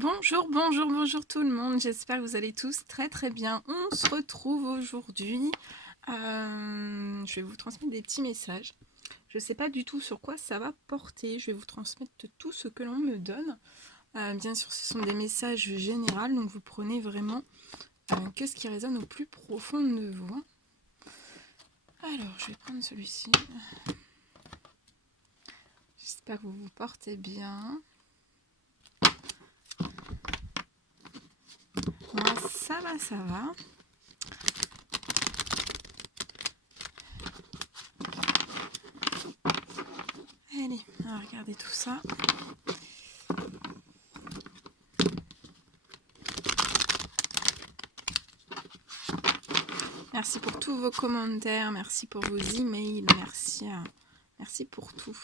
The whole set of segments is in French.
Bonjour, bonjour, bonjour tout le monde, j'espère que vous allez tous très très bien. On se retrouve aujourd'hui, je vais vous transmettre des petits messages. Je ne sais pas du tout sur quoi ça va porter, je vais vous transmettre tout ce que l'on me donne. Bien sûr, ce sont des messages généraux, donc vous prenez vraiment que ce qui résonne au plus profond de vous. Alors, je vais prendre celui-ci. J'espère que vous vous portez bien. Moi, ça va, ça va. Allez, on va regarder tout ça. Merci pour tous vos commentaires, merci pour vos emails, merci pour tout.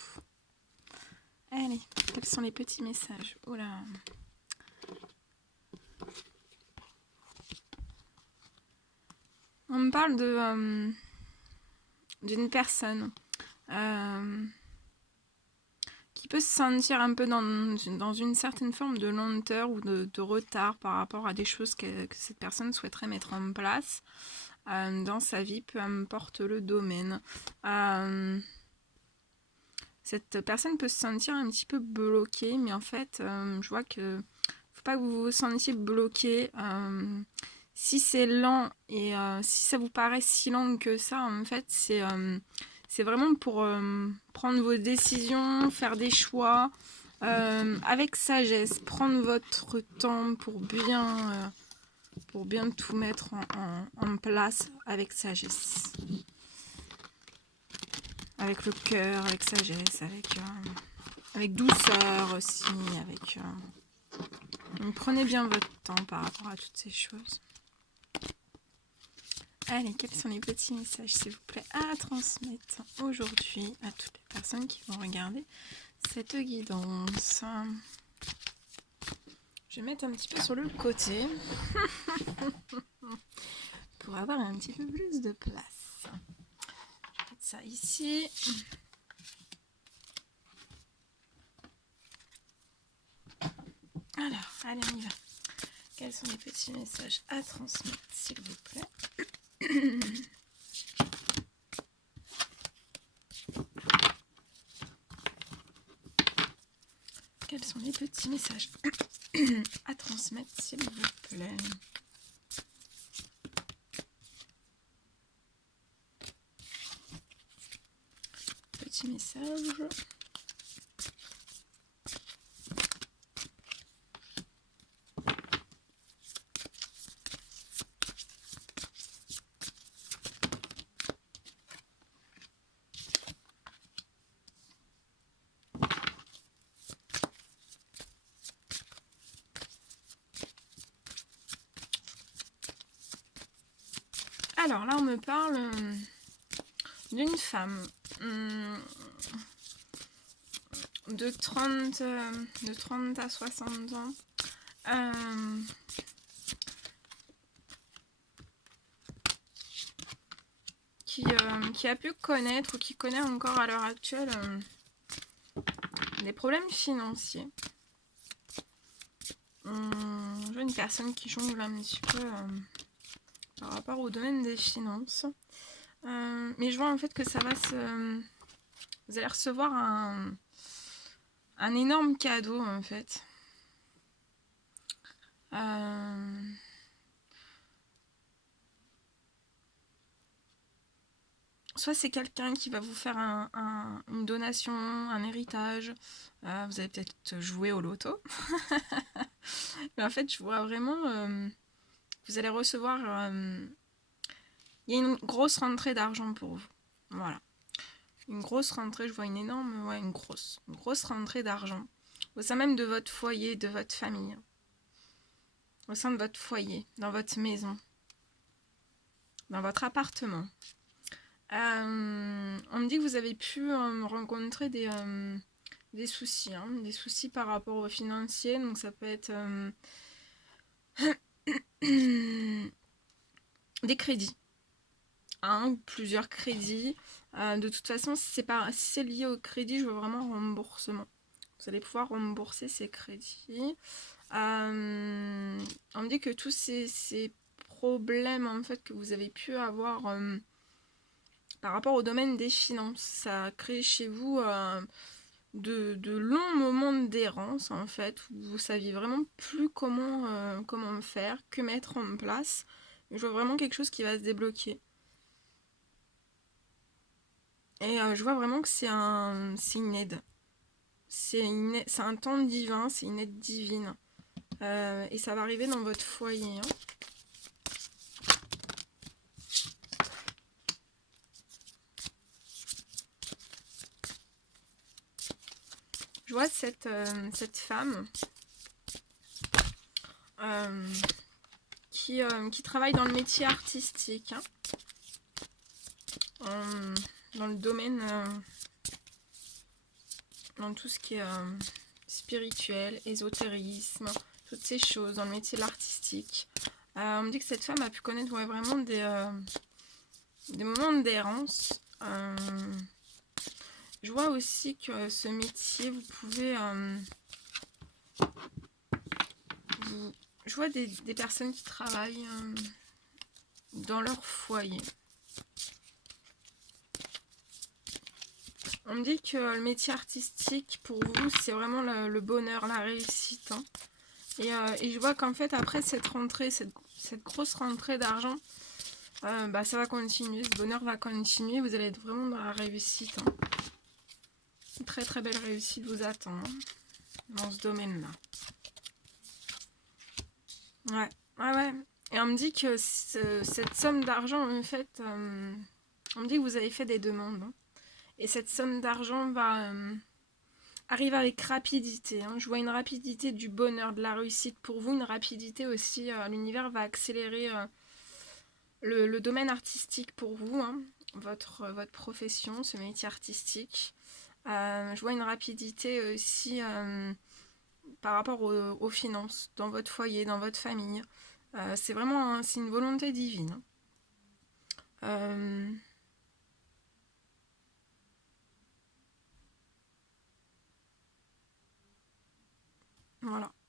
Allez, quels sont les petits messages? Oh là. On me parle d'une personne qui peut se sentir un peu dans une certaine forme de lenteur ou de retard par rapport à des choses que cette personne souhaiterait mettre en place dans sa vie, peu importe le domaine. Cette personne peut se sentir un petit peu bloquée, mais en fait, je vois que faut pas que vous vous sentiez bloqué. Si c'est lent et si ça vous paraît si lent que ça, en fait, c'est vraiment pour prendre vos décisions, faire des choix avec sagesse, prendre votre temps pour bien tout mettre en place avec sagesse. Avec le cœur, avec sagesse, avec douceur aussi, donc prenez bien votre temps par rapport à toutes ces choses. Allez, quels sont les petits messages, s'il vous plaît, à transmettre aujourd'hui à toutes les personnes qui vont regarder cette guidance? Je vais mettre un petit peu sur le côté pour avoir un petit peu plus de place. Je vais mettre ça ici. Alors, allez, on y va. Quels sont les petits messages à transmettre, s'il vous plaît? Quels sont les petits messages à transmettre, s'il vous plaît? Petit message. Alors là, on me parle d'une femme de 30 à 60 ans. Qui a pu connaître ou qui connaît encore à l'heure actuelle des problèmes financiers. Je vois une personne qui jongle un petit peu par rapport au domaine des finances. Mais je vois en fait que ça va se... Vous allez recevoir un énorme cadeau en fait. Soit c'est quelqu'un qui va vous faire une donation, un héritage. Vous allez peut-être jouer au loto. Mais en fait, je vois vraiment... vous allez recevoir... il y a une grosse rentrée d'argent pour vous. Voilà. Une grosse rentrée, je vois une énorme... Ouais, une grosse rentrée d'argent. Au sein même de votre foyer, de votre famille. Au sein de votre foyer, dans votre maison. Dans votre appartement. On me dit que vous avez pu rencontrer des soucis, des soucis par rapport aux financiers, donc ça peut être des crédits, ou plusieurs crédits. De toute façon, si c'est lié au crédit, je veux vraiment remboursement. Vous allez pouvoir rembourser ces crédits. On me dit que tous ces problèmes en fait que vous avez pu avoir par rapport au domaine des finances, ça a créé chez vous de longs moments d'errance en fait, où vous saviez vraiment plus comment faire, que mettre en place. Je vois vraiment quelque chose qui va se débloquer. Et je vois vraiment que c'est une aide. C'est un temps divin, c'est une aide divine. Et ça va arriver dans votre foyer. Hein. Je vois cette femme qui travaille dans le métier artistique. Hein. Dans le domaine, dans tout ce qui est spirituel, ésotérisme, toutes ces choses, dans le métier de l'artistique. On me dit que cette femme a pu connaître vraiment des moments d'errance. Je vois aussi que ce métier, vous pouvez... je vois des personnes qui travaillent dans leur foyer. On me dit que le métier artistique, pour vous, c'est vraiment le bonheur, la réussite. Hein. Et je vois qu'en fait, après cette rentrée, cette grosse rentrée d'argent, ça va continuer, ce bonheur va continuer, vous allez être vraiment dans la réussite. Hein. Une très très belle réussite vous attend hein, dans ce domaine-là. Ouais. Et on me dit que cette somme d'argent, en fait, on me dit que vous avez fait des demandes. Hein. Et cette somme d'argent va arriver avec rapidité. Hein. Je vois une rapidité du bonheur, de la réussite pour vous, une rapidité aussi. L'univers va accélérer le domaine artistique pour vous, hein, votre profession, ce métier artistique. Je vois une rapidité aussi par rapport aux finances, dans votre foyer, dans votre famille. C'est vraiment c'est une volonté divine.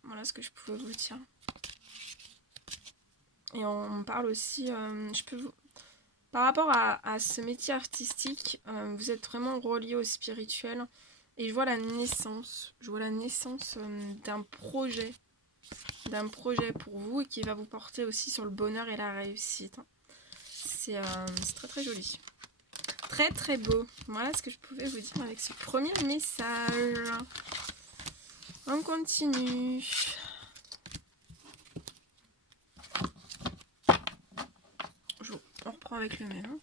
Voilà ce que je pouvais vous dire. Et on parle aussi, par rapport à ce métier artistique, vous êtes vraiment relié au spirituel. Et je vois la naissance d'un projet pour vous et qui va vous porter aussi sur le bonheur et la réussite. C'est très très joli. Très très beau. Voilà ce que je pouvais vous dire avec ce premier message. On continue. On reprend avec le même.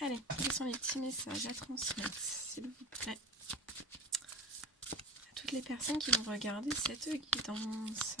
Allez, quels sont les petits messages à transmettre, s'il vous plaît, à toutes les personnes qui vont regarder cette guidance.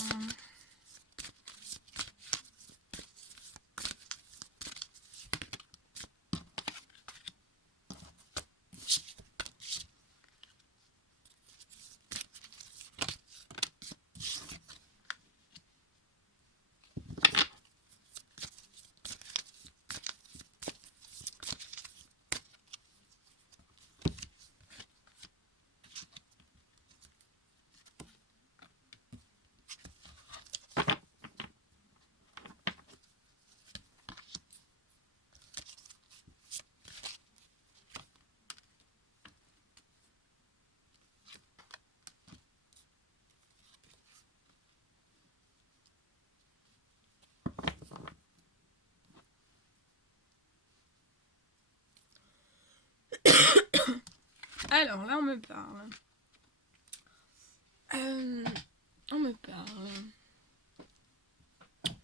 Alors là, on me parle.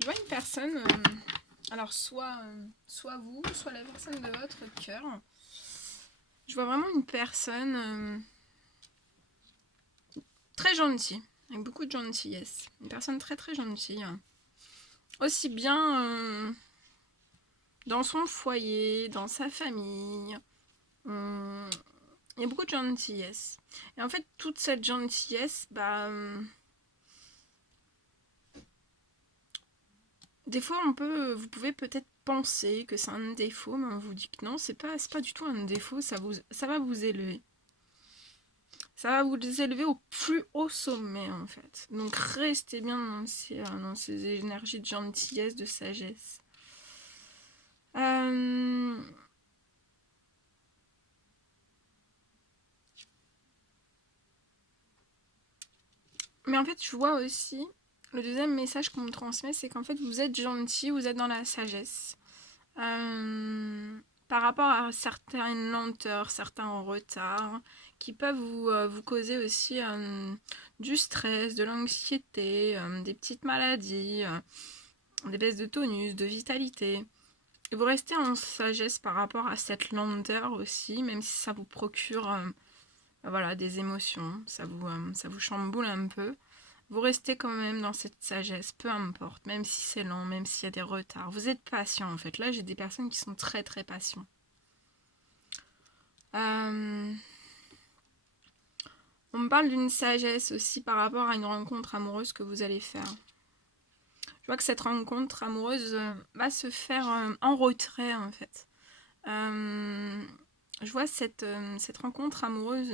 Je vois une personne, alors soit vous, soit la personne de votre cœur. Je vois vraiment une personne très gentille, avec beaucoup de gentillesse. Une personne très très gentille. Aussi bien dans son foyer, dans sa famille. Il y a beaucoup de gentillesse. Et en fait, toute cette gentillesse, des fois, vous pouvez peut-être penser que c'est un défaut, mais on vous dit que non, c'est pas du tout un défaut, ça va vous élever. Ça va vous élever au plus haut sommet, en fait. Donc, restez bien dans ces énergies de gentillesse, de sagesse. Mais en fait, je vois aussi, le deuxième message qu'on me transmet, c'est qu'en fait, vous êtes gentil, vous êtes dans la sagesse. Par rapport à certaines lenteurs, certains retards, qui peuvent vous causer aussi du stress, de l'anxiété, des petites maladies, des baisses de tonus, de vitalité. Et vous restez en sagesse par rapport à cette lenteur aussi, même si ça vous procure voilà, des émotions, ça vous chamboule un peu. Vous restez quand même dans cette sagesse, peu importe, même si c'est lent, même s'il y a des retards. Vous êtes patient en fait. Là, j'ai des personnes qui sont très très patients. On me parle d'une sagesse aussi par rapport à une rencontre amoureuse que vous allez faire. Je vois que cette rencontre amoureuse va se faire en retrait en fait. Je vois cette rencontre amoureuse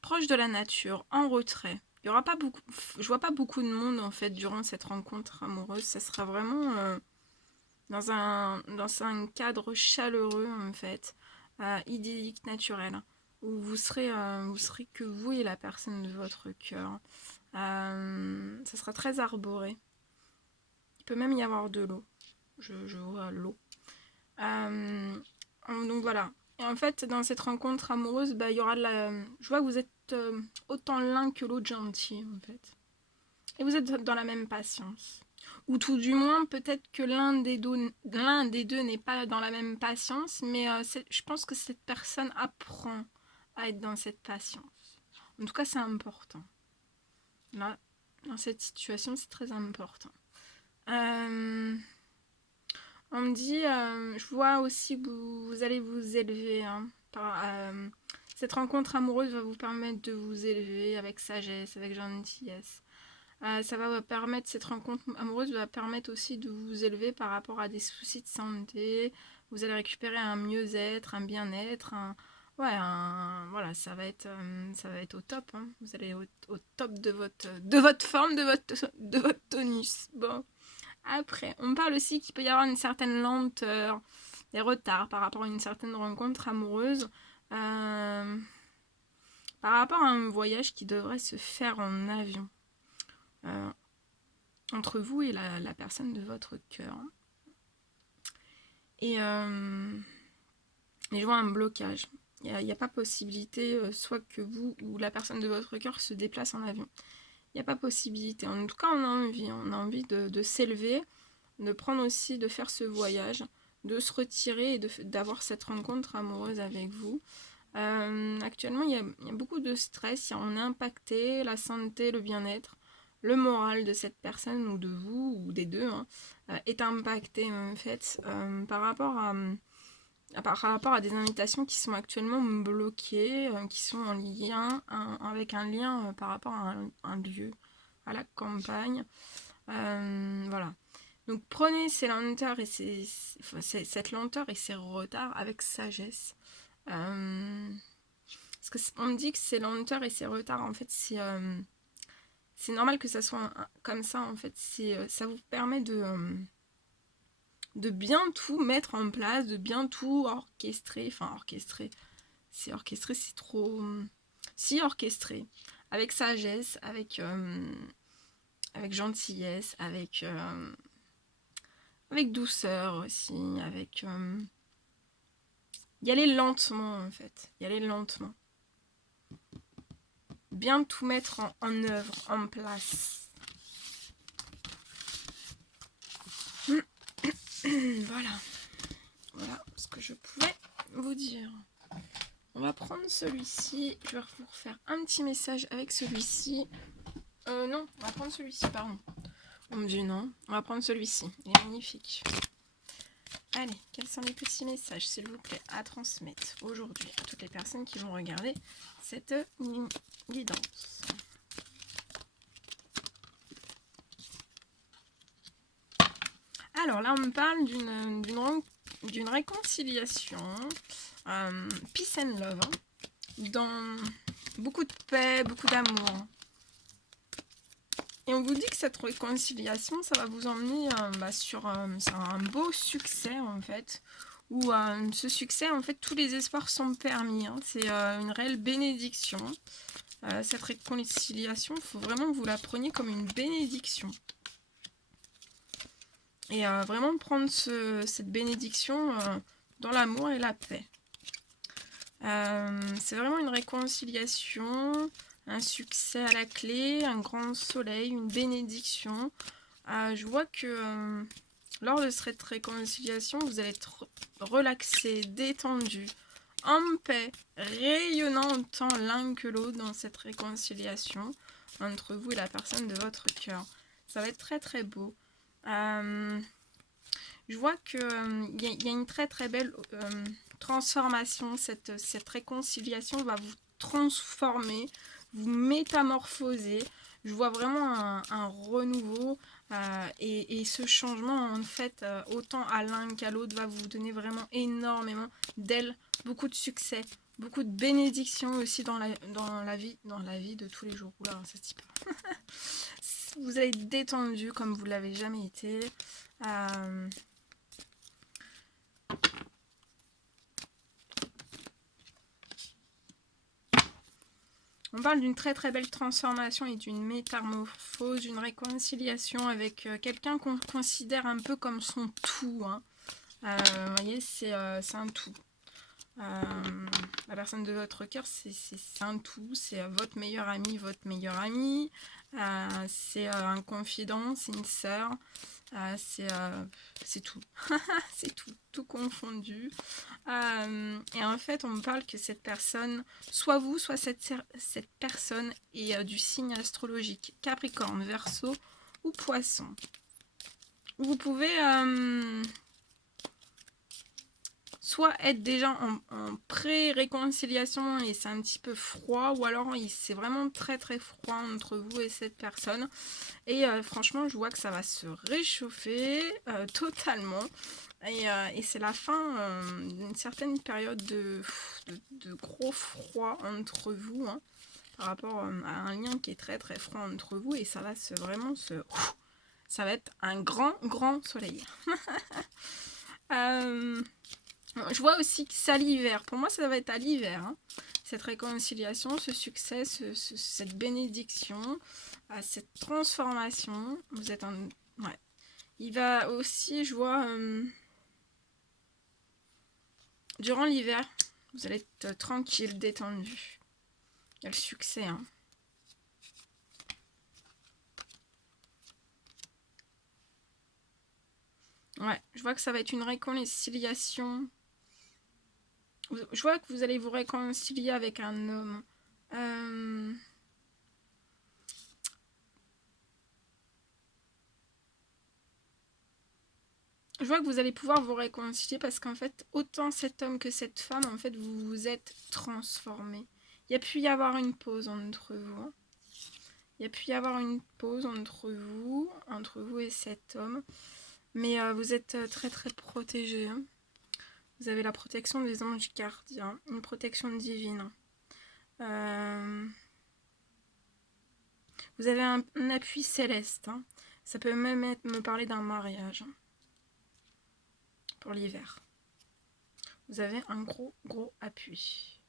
proche de la nature, en retrait. Il y aura pas beaucoup, je vois pas beaucoup de monde en fait durant cette rencontre amoureuse. Ça sera vraiment dans un cadre chaleureux en fait, idyllique, naturel, où vous serez que vous et la personne de votre cœur. Ça sera très arboré. Il peut même y avoir de l'eau. Je vois l'eau. Donc voilà. Et en fait, dans cette rencontre amoureuse, il y aura de la... Je vois que vous êtes autant l'un que l'autre gentil, en fait. Et vous êtes dans la même patience. Ou tout du moins, peut-être que l'un des deux n'est pas dans la même patience, mais je pense que cette personne apprend à être dans cette patience. En tout cas, c'est important. Là, dans cette situation, c'est très important. On me dit, je vois aussi que vous allez vous élever. Cette rencontre amoureuse va vous permettre de vous élever avec sagesse, avec gentillesse. Ça va vous permettre, cette rencontre amoureuse va permettre aussi de vous élever par rapport à des soucis de santé. Vous allez récupérer un mieux-être, un bien-être, voilà, ça va être au top. Hein. Vous allez au top de votre forme, de votre tonus. Bon. Après, on parle aussi qu'il peut y avoir une certaine lenteur, des retards par rapport à une certaine rencontre amoureuse, par rapport à un voyage qui devrait se faire en avion, entre vous et la personne de votre cœur. Et je vois un blocage. Il n'y a pas possibilité, soit que vous ou la personne de votre cœur se déplace en avion. Il n'y a pas possibilité. En tout cas, on a envie de s'élever, de prendre aussi, de faire ce voyage, de se retirer et d'avoir cette rencontre amoureuse avec vous. Actuellement, il y a beaucoup de stress, on est impacté, la santé, le bien-être, le moral de cette personne ou de vous ou des deux est impacté en fait par rapport à des invitations qui sont actuellement bloquées, qui sont en lien avec un lien par rapport à un lieu, à la campagne. Voilà. Donc prenez ces lenteurs et cette lenteur et ces retards avec sagesse. Parce qu'on me dit que ces lenteurs et ces retards, en fait, c'est normal que ça soit comme ça, en fait. Ça vous permet de bien tout mettre en place, de bien tout orchestrer. Enfin, orchestrer, c'est trop... Si, orchestrer. Avec sagesse, avec gentillesse, avec douceur aussi, avec... y aller lentement, en fait. Y aller lentement. Bien tout mettre en œuvre, en place. Voilà. Voilà ce que je pouvais vous dire. On va prendre celui-ci. Je vais vous refaire un petit message avec celui-ci. Non, on va prendre celui-ci, pardon. On me dit non. On va prendre celui-ci. Il est magnifique. Allez, quels sont les petits messages, s'il vous plaît, à transmettre aujourd'hui à toutes les personnes qui vont regarder cette guidance. Alors là, on me parle d'une réconciliation, peace and love. dans beaucoup de paix, beaucoup d'amour. Et on vous dit que cette réconciliation, ça va vous emmener sur un beau succès en fait. Où ce succès, en fait, tous les espoirs sont permis. Hein. C'est une réelle bénédiction. Cette réconciliation, il faut vraiment que vous la preniez comme une bénédiction. Et vraiment prendre cette bénédiction dans l'amour et la paix. C'est vraiment une réconciliation, un succès à la clé, un grand soleil, une bénédiction. Je vois que lors de cette réconciliation, vous allez être relaxé, détendu, en paix, rayonnant tant l'un que l'autre dans cette réconciliation entre vous et la personne de votre cœur. Ça va être très très beau. Je vois qu'il y a une très très belle transformation. Cette réconciliation va vous transformer, vous métamorphoser. Je vois vraiment un renouveau et ce changement, en fait, autant à l'un qu'à l'autre, va vous donner vraiment énormément d'ailes, beaucoup de succès, beaucoup de bénédictions aussi dans la vie de tous les jours. Oula, ça se dit pas. Vous allez être détendu comme vous l'avez jamais été. On parle d'une très très belle transformation et d'une métamorphose, d'une réconciliation avec quelqu'un qu'on considère un peu comme son tout. Hein. Vous voyez, c'est un tout. La personne de votre cœur, c'est un tout. C'est votre meilleur ami, votre meilleure amie. C'est un confident, c'est une sœur. C'est tout. C'est tout confondu. Et en fait, on me parle que cette personne, soit vous, soit cette personne est du signe astrologique Capricorne, Verseau ou Poisson. Vous pouvez soit être déjà en pré-réconciliation et c'est un petit peu froid, ou alors c'est vraiment très très froid entre vous et cette personne. Et franchement, je vois que ça va se réchauffer totalement. Et c'est la fin d'une certaine période de gros froid entre vous, hein, par rapport à un lien qui est très très froid entre vous. Et ça va ça va être un grand soleil. Je vois aussi que c'est à l'hiver. Pour moi, ça va être à l'hiver. Hein. Cette réconciliation, ce succès, cette bénédiction, cette transformation. Vous êtes un... Ouais. Il va aussi, je vois... durant l'hiver, vous allez être tranquille, détendu. Il y a le succès. Hein. Ouais, je vois que ça va être une réconciliation. Je vois que vous allez vous réconcilier avec un homme. Je vois que vous allez pouvoir vous réconcilier parce qu'en fait, autant cet homme que cette femme, en fait, vous vous êtes transformés. Il y a pu y avoir une pause entre vous. Hein. Il y a pu y avoir une pause entre vous et cet homme. Mais vous êtes très très protégés. Hein. Vous avez la protection des anges gardiens, une protection divine. Vous avez un appui céleste. Hein. Ça peut même me parler d'un mariage. Hein, pour l'hiver. Vous avez un gros appui.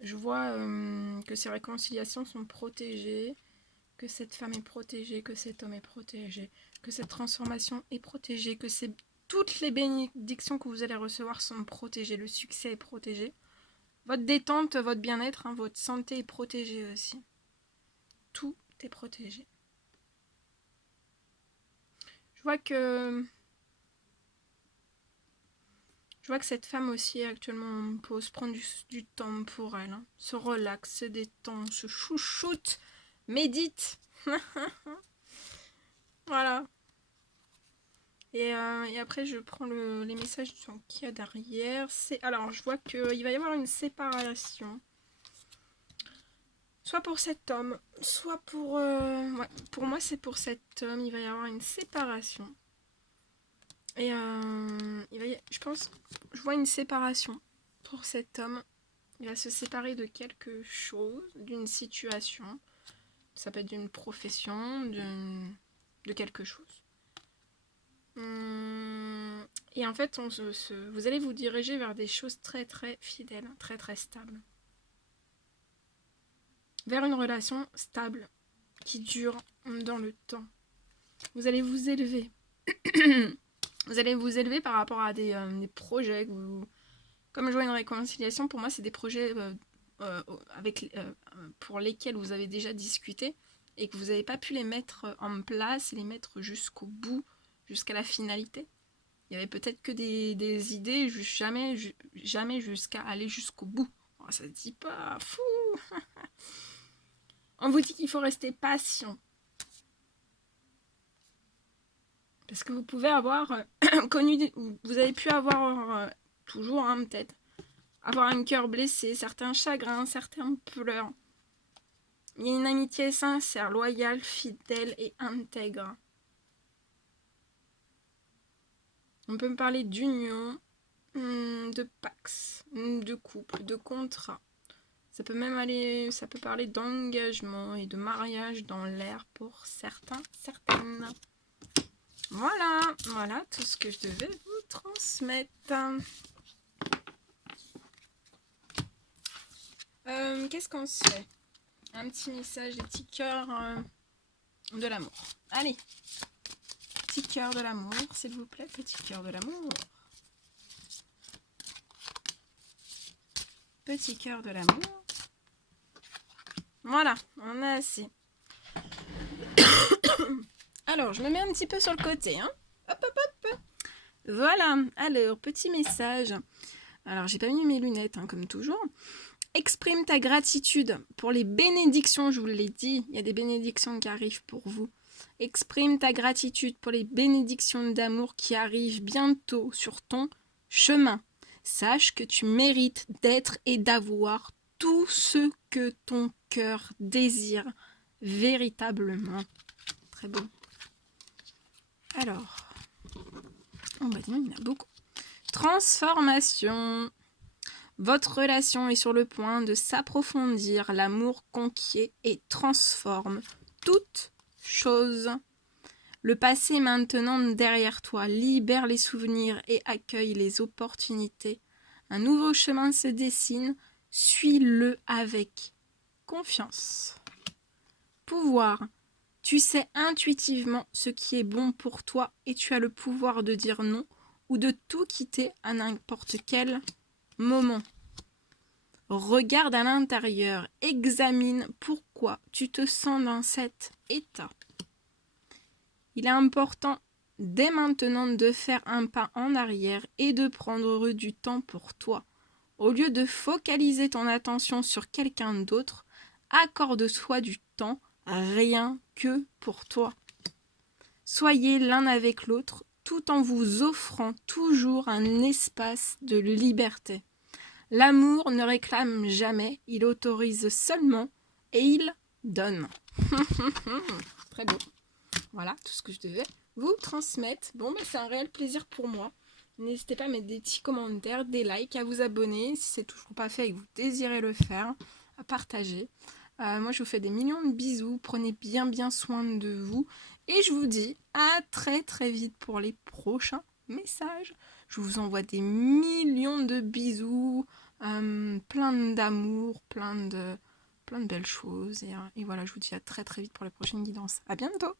Je vois que ces réconciliations sont protégées, que cette femme est protégée, que cet homme est protégé, que cette transformation est protégée, que toutes les bénédictions que vous allez recevoir sont protégées, le succès est protégé. Votre détente, votre bien-être, hein, votre santé est protégée aussi. Tout est protégé. Je vois que cette femme aussi actuellement en pause, prend du temps pour elle, hein, se relaxe, se détend, se chouchoute, médite. Voilà. Et après, je prends les messages qu'il y a derrière. Alors, je vois qu'il va y avoir une séparation. Soit pour cet homme, soit pour... ouais, pour moi, c'est pour cet homme. Il va y avoir une séparation. Et je pense... Je vois une séparation. pour cet homme. Il va se séparer de quelque chose, d'une situation. Ça peut être d'une profession, de quelque chose. Et en fait, vous allez vous diriger vers des choses très très fidèles, très très stables. Vers une relation stable qui dure dans le temps. Vous allez vous élever. Vous allez vous élever par rapport à des projets. Comme je vois une réconciliation, pour moi, c'est des projets pour lesquels vous avez déjà discuté et que vous n'avez pas pu les mettre en place et les mettre jusqu'au bout, jusqu'à la finalité. Il y avait peut-être que des idées, jamais jusqu'à aller jusqu'au bout. Oh, ça se dit pas, fou. On vous dit qu'il faut rester patient. Parce que vous pouvez avoir connu, vous avez pu avoir toujours, peut-être, avoir un cœur blessé, certains chagrins, certains pleurs. Il y a une amitié sincère, loyale, fidèle et intègre. On peut me parler d'union, de pax, de couple, de contrat. Ça peut parler d'engagement et de mariage dans l'air pour certains, certaines. Voilà tout ce que je devais vous transmettre. Qu'est-ce qu'on se fait? Un petit message, des petits cœurs de l'amour. Allez, petit cœur de l'amour, s'il vous plaît, petit cœur de l'amour. Petit cœur de l'amour. Voilà, on a assez. Alors, je me mets un petit peu sur le côté. Hop, hop, hop. Voilà, alors, petit message. Alors, j'ai pas mis mes lunettes, comme toujours. Exprime ta gratitude pour les bénédictions, je vous l'ai dit. Il y a des bénédictions qui arrivent pour vous. Exprime ta gratitude pour les bénédictions d'amour qui arrivent bientôt sur ton chemin. Sache que tu mérites d'être et d'avoir tout ce que ton cœur désire véritablement. Très beau. Alors, il y en a beaucoup. Transformation. Votre relation est sur le point de s'approfondir. L'amour conquiert et transforme toute chose. Le passé est maintenant derrière toi. Libère les souvenirs et accueille les opportunités. Un nouveau chemin se dessine. Suis-le avec confiance. Pouvoir. Tu sais intuitivement ce qui est bon pour toi et tu as le pouvoir de dire non ou de tout quitter à n'importe quel moment. Regarde à l'intérieur, examine pourquoi tu te sens dans cet état. Il est important dès maintenant de faire un pas en arrière et de prendre du temps pour toi. Au lieu de focaliser ton attention sur quelqu'un d'autre, accorde-toi du temps rien que pour toi. Soyez l'un avec l'autre tout en vous offrant toujours un espace de liberté. L'amour ne réclame jamais, il autorise seulement et il donne. Très beau. Voilà tout ce que je devais vous transmettre. Bon, c'est un réel plaisir pour moi. N'hésitez pas à mettre des petits commentaires, des likes, à vous abonner si c'est toujours pas fait et que vous désirez le faire, à partager. Moi, je vous fais des millions de bisous. Prenez bien soin de vous. Et je vous dis à très très vite pour les prochains messages. Je vous envoie des millions de bisous, plein d'amour, plein de belles choses. Et voilà, je vous dis à très très vite pour les prochaines guidances. À bientôt!